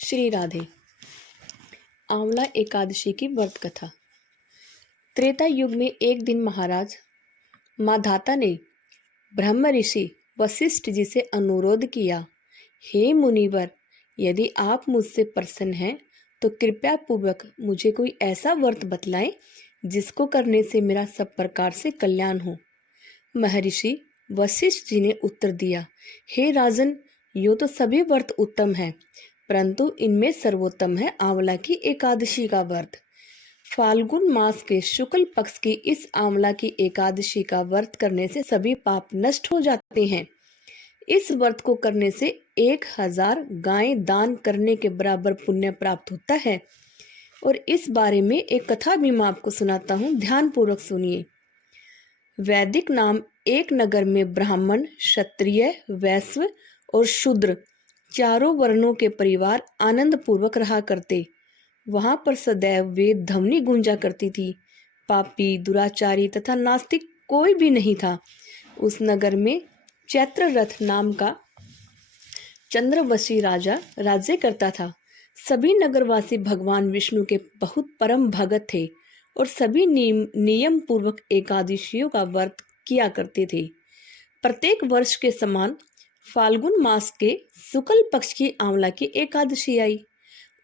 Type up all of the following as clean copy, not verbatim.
श्री राधे। आंवला एकादशी की व्रत कथा। त्रेता युग में एक दिन महाराज माधाता ने ब्रह्म ऋषि वशिष्ठ जी से अनुरोध किया, हे मुनिवर, यदि आप मुझसे प्रसन्न हैं तो कृपया पूर्वक मुझे कोई ऐसा व्रत बतलाएं जिसको करने से मेरा सब प्रकार से कल्याण हो। महर्षि वशिष्ठ जी ने उत्तर दिया, हे राजन, यूं तो सभी व्रत उत्तम हैं, परंतु इनमें सर्वोत्तम है आंवला की एकादशी का व्रत। फाल्गुन मास के शुक्ल पक्ष की इस आंवला की एकादशी का व्रत करने से सभी पाप नष्ट हो जाते हैं। इस व्रत को करने से 1000 गायें दान करने के बराबर पुण्य प्राप्त होता है। और इस बारे में एक कथा भी मैं आपको सुनाता हूँ, ध्यान पूर्वक सुनिए। वैदिक नाम एक नगर में ब्राह्मण, क्षत्रिय, वैश्य और शूद्र चारों वर्णों के परिवार आनंद पूर्वक रहा करते। वहां पर सदैव वेद ध्वनि गूंजा करती थी। पापी, दुराचारी तथा नास्तिक कोई भी नहीं था। उस नगर में चैत्ररथ नाम का चंद्रवशी राजा राज्य करता था। सभी नगरवासी भगवान विष्णु के बहुत परम भगत थे और सभी नियम पूर्वक एकादशियों का व्रत किया करते थे। प्रत्येक वर्ष के समान फाल्गुन मास के शुक्ल पक्ष की आंवला की एकादशी आई।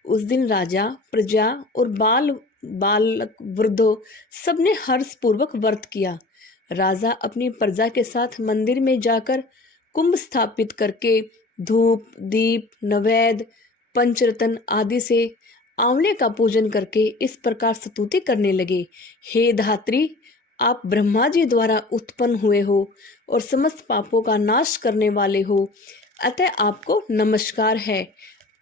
उस दिन राजा, प्रजा और बालक, वृद्धों सबने हर्ष पूर्वक व्रत किया। राजा अपनी प्रजा के साथ मंदिर में जाकर कुंभ स्थापित करके धूप, दीप, नैवेद्य, पंचरत्न आदि से आंवले का पूजन करके इस प्रकार स्तुति करने लगे, हे धात्री, आप ब्रह्मा जी द्वारा उत्पन्न हुए हो और समस्त पापों का नाश करने वाले हो, अतः आपको नमस्कार है।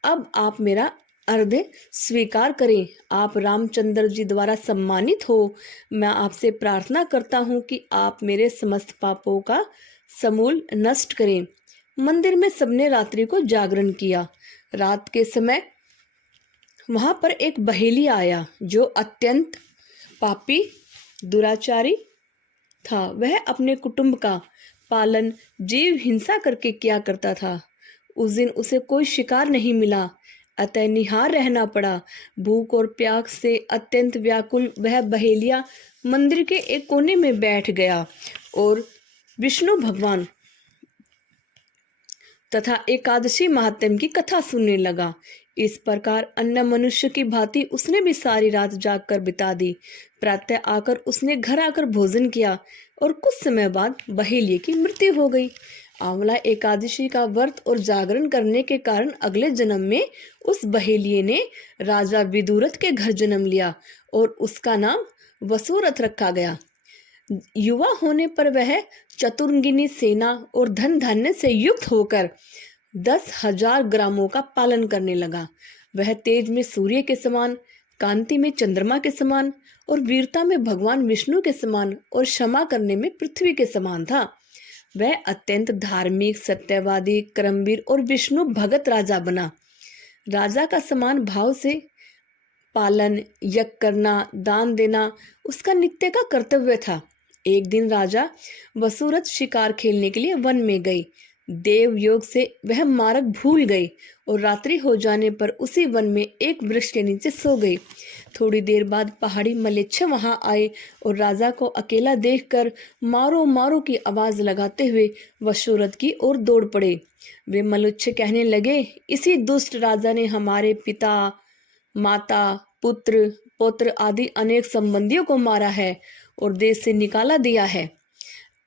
अब आप मेरा अर्घ्य स्वीकार करें। आप रामचंद्र जी द्वारा सम्मानित हो। मैं आपसे प्रार्थना करता हूँ कि आप मेरे समस्त पापों का समूल नष्ट करें। मंदिर में सबने रात्रि को जागरण किया। रात के समय वहां पर एक बहेली आया जो अत्यंत पापी, दुराचारी था। वह अपने कुटुंब का पालन जीव हिंसा करके किया करता था। उस दिन उसे कोई शिकार नहीं मिला, अतः निहार रहना पड़ा। भूख और प्यास से अत्यंत व्याकुल वह बहेलिया मंदिर के एक कोने में बैठ गया और विष्णु भगवान तथा एकादशी महात्म्य की कथा सुनने लगा। इस प्रकार अन्य मनुष्य की भांति उसने भी सारी रात जागकर बिता दी। प्रातः आकर उसने घर आकर भोजन किया और कुछ समय बाद बहेलिये की मृत्यु हो गई। आंवला एकादशी का व्रत और जागरण करने के कारण अगले जन्म में उस बहेलिये ने राजा विदुरथ के घर जन्म लिया और उसका नाम वसुरथ रखा गया। युवा होने पर वह चतुर्गिनी सेना और धन धान्य से युक्त होकर 10,000 ग्रामों का पालन करने लगा। वह तेज में सूर्य के समान, कांति में चंद्रमा के समान और वीरता में भगवान विष्णु के समान और क्षमा करने में पृथ्वी के समान था। वह अत्यंत धार्मिक, सत्यवादी, कर्मवीर और विष्णु भगत राजा बना। राजा का समान भाव से पालन, यज्ञ करना, दान देना उसका नित्य का कर्तव्य था। एक दिन राजा वसुरथ शिकार खेलने के लिए वन में गई। देव योग से वह मार्ग भूल गई और रात्रि हो जाने पर उसी वन में एक वृक्ष के नीचे सो गई। थोड़ी देर बाद पहाड़ी मलेच्छ वहां आए और राजा को अकेला देखकर मारो मारो की आवाज लगाते हुए वसुरथ की ओर दौड़ पड़े। वे मलेच्छ कहने लगे, इसी दुष्ट राजा ने हमारे पिता, माता, पुत्र, पौत्र आदि अनेक संबंधियों को मारा है और देश से निकाला दिया है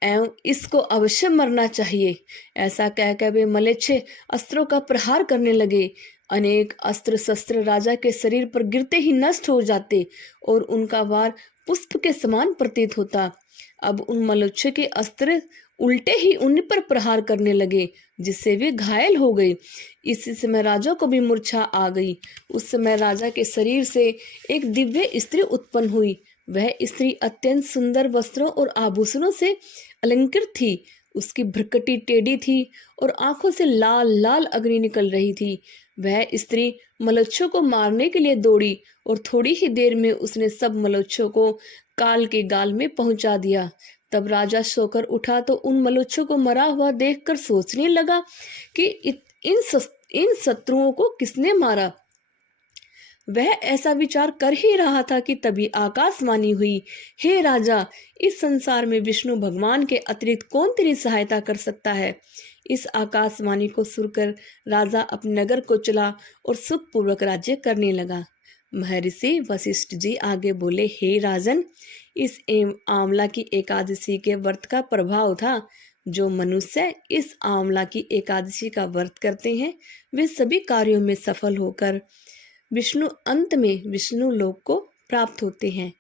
एवं इसको अवश्य मरना चाहिए। ऐसा कहकर वे मलेच्छ अस्त्रों का प्रहार करने लगे। अनेक अस्त्र शस्त्र राजा के शरीर पर गिरते ही नष्ट हो जाते और उनका वार पुष्प के समान प्रतीत होता। अब उन मलेच्छ के अस्त्र उल्टे ही उन पर प्रहार करने लगे, जिससे वे घायल हो गए। इसी समय राजा को भी मूर्छा आ गई। उस समय राजा के शरीर से एक दिव्य स्त्री उत्पन्न हुई। वह स्त्री अत्यंत सुंदर वस्त्रों और आभूषणों से अलंकृत थी। उसकी भ्रकटी टेढ़ी थी और आंखों से लाल लाल अग्नि निकल रही थी। वह स्त्री मलेच्छों को मारने के लिए दौड़ी और थोड़ी ही देर में उसने सब मलेच्छों को काल के गाल में पहुंचा दिया। तब राजा सोकर उठा तो उन मलेच्छों को मरा हुआ देखकर सोचने लगा कि इन शत्रुओं को किसने मारा? वह ऐसा विचार कर ही रहा था कि तभी आकाशवाणी हुई, हे राजा, इस संसार में विष्णु भगवान के अतिरिक्त कौन तेरी सहायता कर सकता है? इस आकाशवाणी को सुनकर राजा अपने नगर को चला और सुखपूर्वक राज्य करने लगा। महर्षि वशिष्ठ जी आगे बोले, हे राजन, इस आंवला की एकादशी के व्रत का प्रभाव था। जो मनुष्य इस आंवला की एकादशी का व्रत करते हैं वे सभी कार्यों में सफल होकर विष्णु अंत में विष्णु लोक को प्राप्त होते हैं।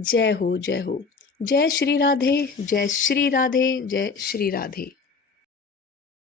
जय हो, जय हो। जय श्री राधे, जय श्री राधे, जय श्री राधे।